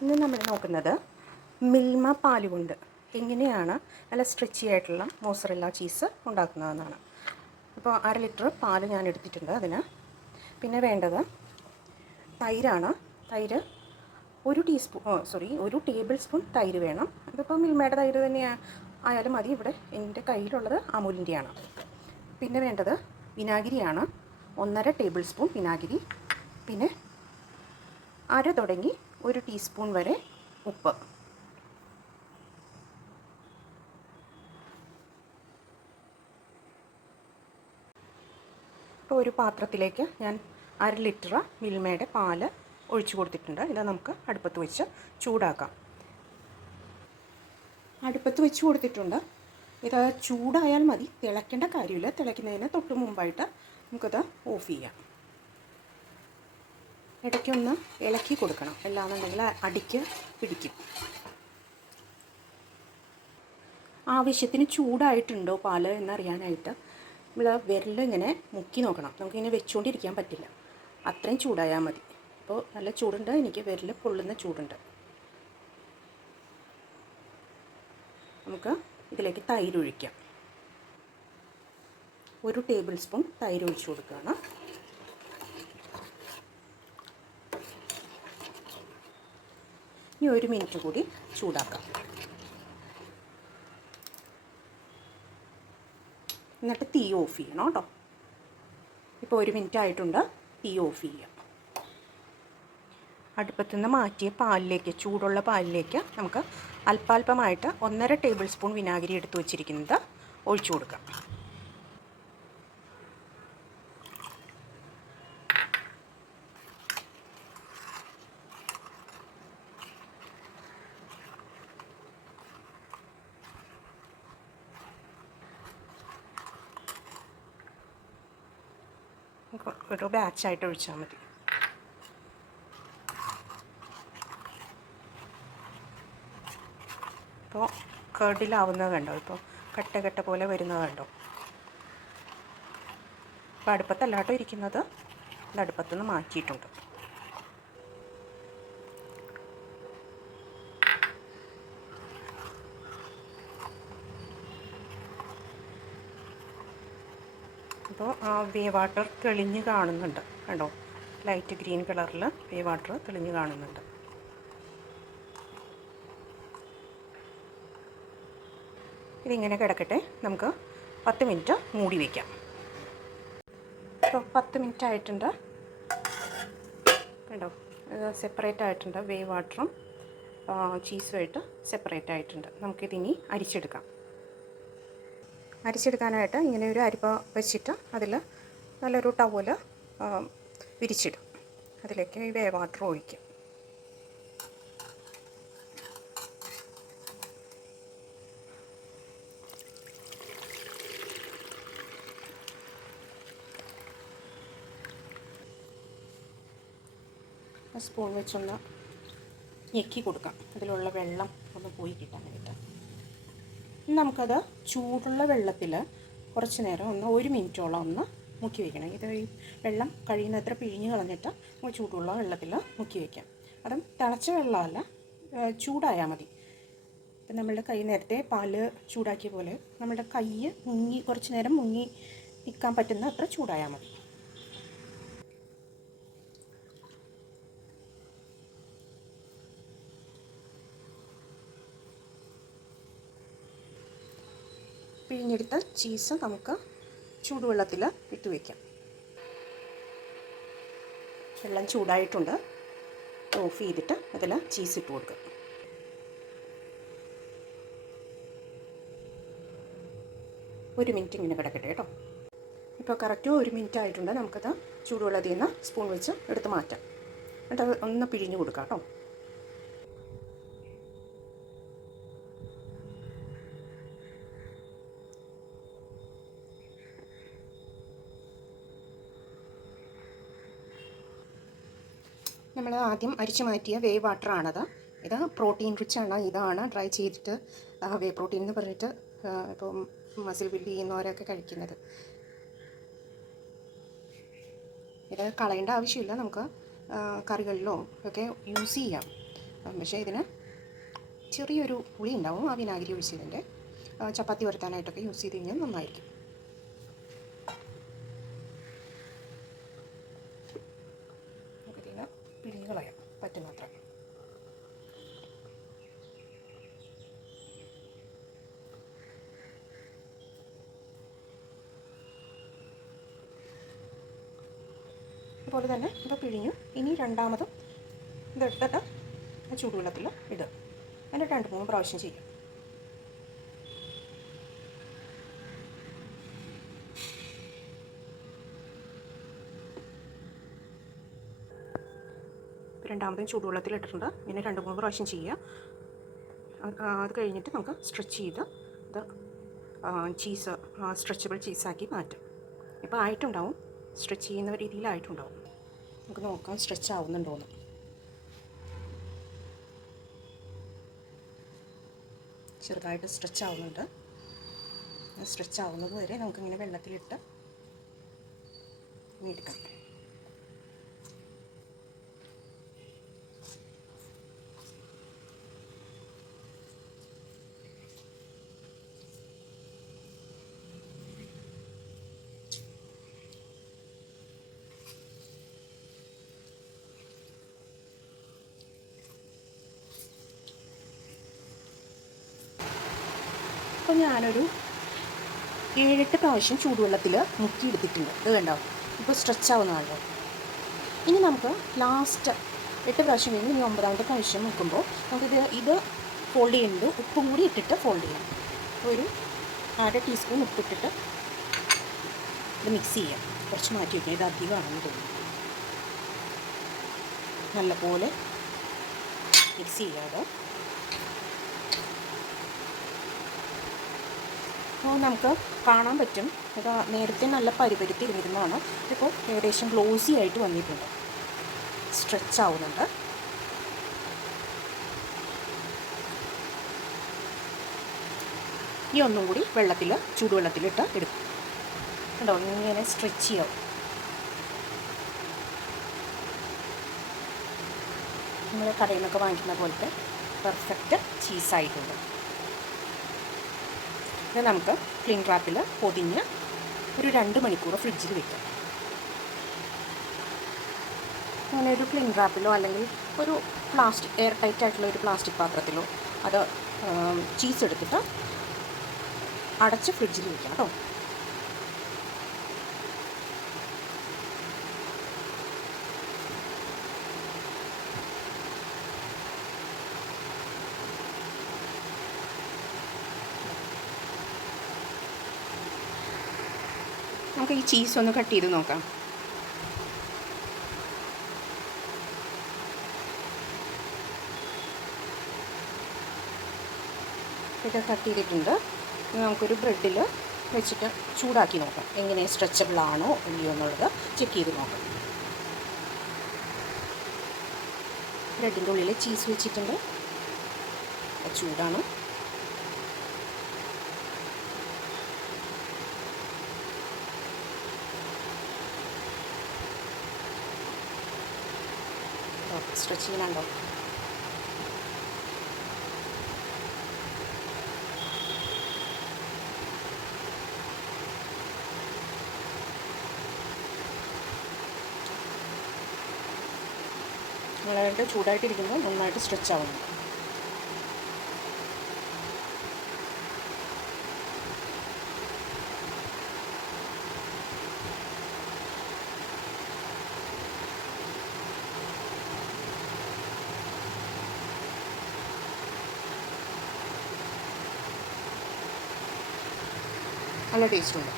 ഇന്ന് നമ്മൾ നോക്കുന്നത് മിൽമ പാല് കൊണ്ട് എങ്ങനെയാണ് നല്ല സ്ട്രെച്ചി ആയിട്ടുള്ള മോസറല്ല ചീസ് ഉണ്ടാക്കുന്നതെന്നാണ്. അപ്പോൾ 1/2 ലിറ്റർ പാല് ഞാൻ എടുത്തിട്ടുണ്ട്. അതിന് പിന്നെ വേണ്ടത് തൈരാണ്. തൈര് ഒരു ടേബിൾ സ്പൂൺ തൈര് വേണം. ഇതിപ്പോൾ മിൽമയുടെ തൈര് തന്നെ ആയാലും മതി. ഇവിടെ എൻ്റെ കയ്യിലുള്ളത് അമൂലിൻ്റെയാണ്. പിന്നെ വേണ്ടത് വിനാഗിരിയാണ്. 1.5 ടേബിൾ സ്പൂൺ വിനാഗിരി. പിന്നെ അര തുടങ്ങി 1 ടീസ്പൂൺ വരെ ഉപ്പ്. ഇപ്പോൾ ഒരു പാത്രത്തിലേക്ക് ഞാൻ 1/2 ലിറ്റർ മിൽമയുടെ പാല് ഒഴിച്ചു കൊടുത്തിട്ടുണ്ട്. ഇത് നമുക്ക് അടുപ്പത്ത് വെച്ച് ചൂടാക്കാം. അടുപ്പത്ത് വെച്ച് കൊടുത്തിട്ടുണ്ട്. ഇത് ചൂടായാൽ മതി, തിളയ്ക്കേണ്ട കാര്യമില്ല. തിളയ്ക്കുന്നതിന് തൊട്ട് മുമ്പായിട്ട് നമുക്കത് ഓഫ് ചെയ്യാം. ഇടയ്ക്കൊന്ന് ഇളക്കി കൊടുക്കണം, അല്ലാന്നുണ്ടെങ്കിൽ അടിക്ക് പിടിക്കും. ആവശ്യത്തിന് ചൂടായിട്ടുണ്ടോ പാല് എന്നറിയാനായിട്ട് നമ്മൾ വിരലിങ്ങനെ മുക്കി നോക്കണം. നമുക്കിങ്ങനെ വെച്ചുകൊണ്ടിരിക്കാൻ പറ്റില്ല, അത്രയും ചൂടായാൽ മതി. അപ്പോൾ നല്ല ചൂടുണ്ട്, എനിക്ക് വിരൽ പൊള്ളുന്ന ചൂടുണ്ട്. നമുക്ക് ഇതിലേക്ക് തൈര് ഒഴിക്കാം. 1 ടേബിൾ സ്പൂൺ തൈര് ഒഴിച്ചു കൊടുക്കുകയാണ്. ഇനി 1 മിനിറ്റ് കൂടി ചൂടാക്കാം. എന്നിട്ട് തീ ഓഫ് ചെയ്യണം കേട്ടോ. ഇപ്പോൾ 1 മിനിറ്റ് ആയിട്ടുണ്ട്. തീ ഓഫ് ചെയ്യാം. അടുപ്പത്തു നിന്ന് മാറ്റിയ പാലിലേക്ക്, ചൂടുള്ള പാലിലേക്ക് നമുക്ക് അല്പാൽപമായിട്ട് 1.5 ടേബിൾ സ്പൂൺ വിനാഗിരി എടുത്ത് വച്ചിരിക്കുന്നത് ഒഴിച്ചു കൊടുക്കാം. ഒരു ബാച്ചായിട്ട് ഒഴിച്ചാൽ മതി. ഇപ്പോൾ കർഡിലാവുന്നത് കണ്ടോ? ഇപ്പോൾ കട്ട പോലെ വരുന്നത് കണ്ടോ? ഇപ്പോൾ അടുപ്പത്തല്ലാട്ടോ ഇരിക്കുന്നത്, ഇത് അടുപ്പത്തുനിന്ന് മാറ്റിയിട്ടുണ്ട്. അപ്പോൾ വേ വാട്ടർ തെളിഞ്ഞ് കാണുന്നുണ്ട് കണ്ടോ? ലൈറ്റ് ഗ്രീൻ കളറിൽ വേ വാട്ടർ തെളിഞ്ഞ് കാണുന്നുണ്ട്. ഇതിങ്ങനെ കിടക്കട്ടെ. നമുക്ക് 10 മിനിറ്റ് മൂടി വയ്ക്കാം. ഇപ്പോൾ 10 മിനിറ്റ് ആയിട്ടുണ്ട് കണ്ടോ? സെപ്പറേറ്റ് ആയിട്ടുണ്ട്. വേ വാട്ടറും ചീസുമായിട്ട് സെപ്പറേറ്റ് ആയിട്ടുണ്ട്. നമുക്കിതിനി അരിച്ചെടുക്കാം. അരിച്ചെടുക്കാനായിട്ട് ഇങ്ങനെ ഒരു അരിപ്പ വെച്ചിട്ട് അതിൽ നല്ലൊരു ടവല് വിരിച്ചിടും. അതിലേക്ക് ഈ വേ വാട്ടർ ഒഴിക്കും. സ്പൂൺ വെച്ചൊന്ന് ഞെക്കി കൊടുക്കാം, അതിലുള്ള വെള്ളം ഒന്ന് പോയി കിട്ടാനായിട്ട്. നമുക്കത് ചൂടുള്ള വെള്ളത്തിൽ കുറച്ച് നേരം 1 മിനിറ്റോളം ഒന്ന് മുക്കി വയ്ക്കണം. ഇത് ഈ വെള്ളം കഴിയുന്നത്ര പിഴിഞ്ഞ് കളഞ്ഞിട്ട് നമുക്ക് ചൂടുള്ള വെള്ളത്തിൽ മുക്കി വയ്ക്കാം. അതും തിളച്ച വെള്ളമല്ല, ചൂടായാൽ മതി. ഇപ്പം നമ്മളുടെ കൈ നേരത്തെ പാല് ചൂടാക്കിയ പോലെ നമ്മുടെ കൈ കുറച്ച് നേരം മുങ്ങി നിൽക്കാൻ പറ്റുന്ന അത്ര ചൂടായാൽ മതി. പിഴിഞ്ഞെടുത്ത ചീസ് നമുക്ക് ചൂടുവെള്ളത്തിൽ ഇട്ട് വയ്ക്കാം. വെള്ളം ചൂടായിട്ടുണ്ട്. ഓഫ് ചെയ്തിട്ട് അതിൽ ചീസ് ഇട്ട് കൊടുക്കുക. ഒരു മിനിറ്റ് ഇങ്ങനെ കിടക്കട്ടെ കേട്ടോ. ഇപ്പോൾ കറക്റ്റ് 1 മിനിറ്റ് ആയിട്ടുണ്ട്. നമുക്കത് ചൂടുവെള്ളത്തിൽ നിന്ന് സ്പൂൺ വെച്ച് എടുത്ത് മാറ്റാം. എന്നിട്ട് ഒന്ന് പിഴിഞ്ഞ് കൊടുക്കാം കേട്ടോ. നമ്മൾ ആദ്യം അരിച്ചു മാറ്റിയ വേ വാട്ടറാണത്. ഇത് പ്രോട്ടീൻ റിച്ചാണ്. ഇതാണ് ഡ്രൈ ചെയ്തിട്ട് വേ പ്രോട്ടീൻ എന്ന് പറഞ്ഞിട്ട് ഇപ്പം മസിൽ ബിൽഡ് ചെയ്യുന്നവരൊക്കെ കഴിക്കുന്നത്. ഇത് കളയേണ്ട ആവശ്യമില്ല, നമുക്ക് കറികളിലോ ഒക്കെ യൂസ് ചെയ്യാം. പക്ഷേ ഇതിന് ചെറിയൊരു പുളി ഉണ്ടാവും ആ വിനാഗിരി ഒഴിച്ചതിൻ്റെ. ചപ്പാത്തി വരുത്താനായിട്ടൊക്കെ യൂസ് ചെയ്ത് കഴിഞ്ഞാൽ നന്നായിരിക്കും. നമുക്കിതിന് പിഴിഞ്ഞ് കളയാം പറ്റുന്നത്ര. അതുപോലെ തന്നെ ഇത് പിഴിഞ്ഞു. ഇനി രണ്ടാമതും ഇതെടുത്തിട്ട് ചൂടുവെള്ളത്തിൽ ഇടുക. എന്നിട്ട് 2-3 പ്രാവശ്യം ചെയ്യാം. രണ്ടാമതും ചൂടുവെള്ളത്തിൽ ഇട്ടിട്ടുണ്ട്. ഇങ്ങനെ 2-3 പ്രാവശ്യം ചെയ്യുക. അത് കഴിഞ്ഞിട്ട് നമുക്ക് സ്ട്രെച്ച് ചെയ്ത് ഇത് ചീസ് സ്ട്രെച്ചബിൾ ചീസാക്കി മാറ്റാം. ഇപ്പോൾ ആയിട്ടുണ്ടാവും, സ്ട്രെച്ച് ചെയ്യുന്ന രീതിയിലായിട്ടുണ്ടാവും. നമുക്ക് നോക്കാം സ്ട്രെച്ച് ആവുന്നുണ്ടോയെന്ന്. ചെറുതായിട്ട് സ്ട്രെച്ച് ആവുന്നുണ്ട്. സ്ട്രെച്ച് ആവുന്നത് വരെ നമുക്കിങ്ങനെ വെള്ളത്തിലിട്ട് എടുക്കാം. അപ്പോൾ ഞാനൊരു 7-8 പ്രാവശ്യം ചൂടുവെള്ളത്തിൽ മുക്കിയെടുത്തിട്ടുണ്ട്. ഇത് കണ്ടോ, ഇപ്പോൾ സ്ട്രെച്ച് ആവുന്നതാണല്ലോ. ഇനി നമുക്ക് ലാസ്റ്റ് 8 പ്രാവശ്യം കഴിഞ്ഞ് ഇനി 9ാമത്തെ പ്രാവശ്യം മുക്കുമ്പോൾ ഇത് ഫോൾഡ് ചെയ്യുന്നത് ഉപ്പും കൂടി ഇട്ടിട്ട് ഫോൾഡ് ചെയ്യാം. ഒരു 1/2 ടീസ്പൂൺ ഉപ്പിട്ടിട്ട് ഇത് മിക്സ് ചെയ്യാം. കുറച്ച് മാറ്റി വയ്ക്കാം, ഇത് അധികമാണെന്ന് തോന്നുന്നു. നല്ലപോലെ മിക്സ് ചെയ്യാതെ അപ്പോൾ നമുക്ക് കാണാൻ പറ്റും ഇത് നേരത്തെ നല്ല പരിപരുത്തി ഇരുന്നതാണ്. ഇപ്പോൾ ഏകദേശം ഗ്ലോസി ആയിട്ട് വന്നിട്ടുണ്ട്, സ്ട്രെച്ച് ആവുന്നുണ്ട്. ഇനി ഒന്നും കൂടി ചൂടുവെള്ളത്തിലിട്ട് എടുക്കും. കണ്ടോ, ഇങ്ങനെ സ്ട്രെച്ച് ചെയ്യാവും. നമ്മൾ കടയിൽ നിന്നൊക്കെ വാങ്ങിക്കുന്ന പോലത്തെ പെർഫെക്റ്റ് ചീസായിട്ടുണ്ട്. ഇത് നമുക്ക് ക്ലിംഗ് റാപ്പിൽ പൊതിഞ്ഞ് ഒരു 2 മണിക്കൂർ ഫ്രിഡ്ജിൽ വയ്ക്കാം. അങ്ങനെ ഒരു ക്ലിംഗ് റാപ്പിലോ അല്ലെങ്കിൽ ഒരു എയർ ടൈറ്റ് ആയിട്ടുള്ള ഒരു പ്ലാസ്റ്റിക് പാത്രത്തിലോ അത് ചീസ് എടുത്തിട്ട് അടച്ച് ഫ്രിഡ്ജിൽ വയ്ക്കാം കേട്ടോ. നമുക്ക് ഈ ചീസ് ഒന്ന് കട്ട് ചെയ്ത് നോക്കാം. ഇത് കട്ട് ചെയ്തിട്ടുണ്ട്. നമുക്കൊരു ബ്രെഡിൽ വെച്ചിട്ട് ചൂടാക്കി നോക്കാം, എങ്ങനെ സ്ട്രെച്ചബിൾ ആണോ ഇല്ലയോ എന്നുള്ളത് ചെക്ക് ചെയ്ത് നോക്കാം. ബ്രെഡിൻ്റെ ഉള്ളിൽ ചീസ് വെച്ചിട്ടുണ്ട്, ചൂടാണ്. സ്ട്രെച്ച് ചെയ്യാനുണ്ടോ? നന്നായിട്ട് ചൂടായിട്ടിരിക്കുമ്പോൾ നന്നായിട്ട് സ്ട്രെച്ച് ആവുന്നുണ്ട്. നല്ല ടേസ്റ്റുണ്ട്.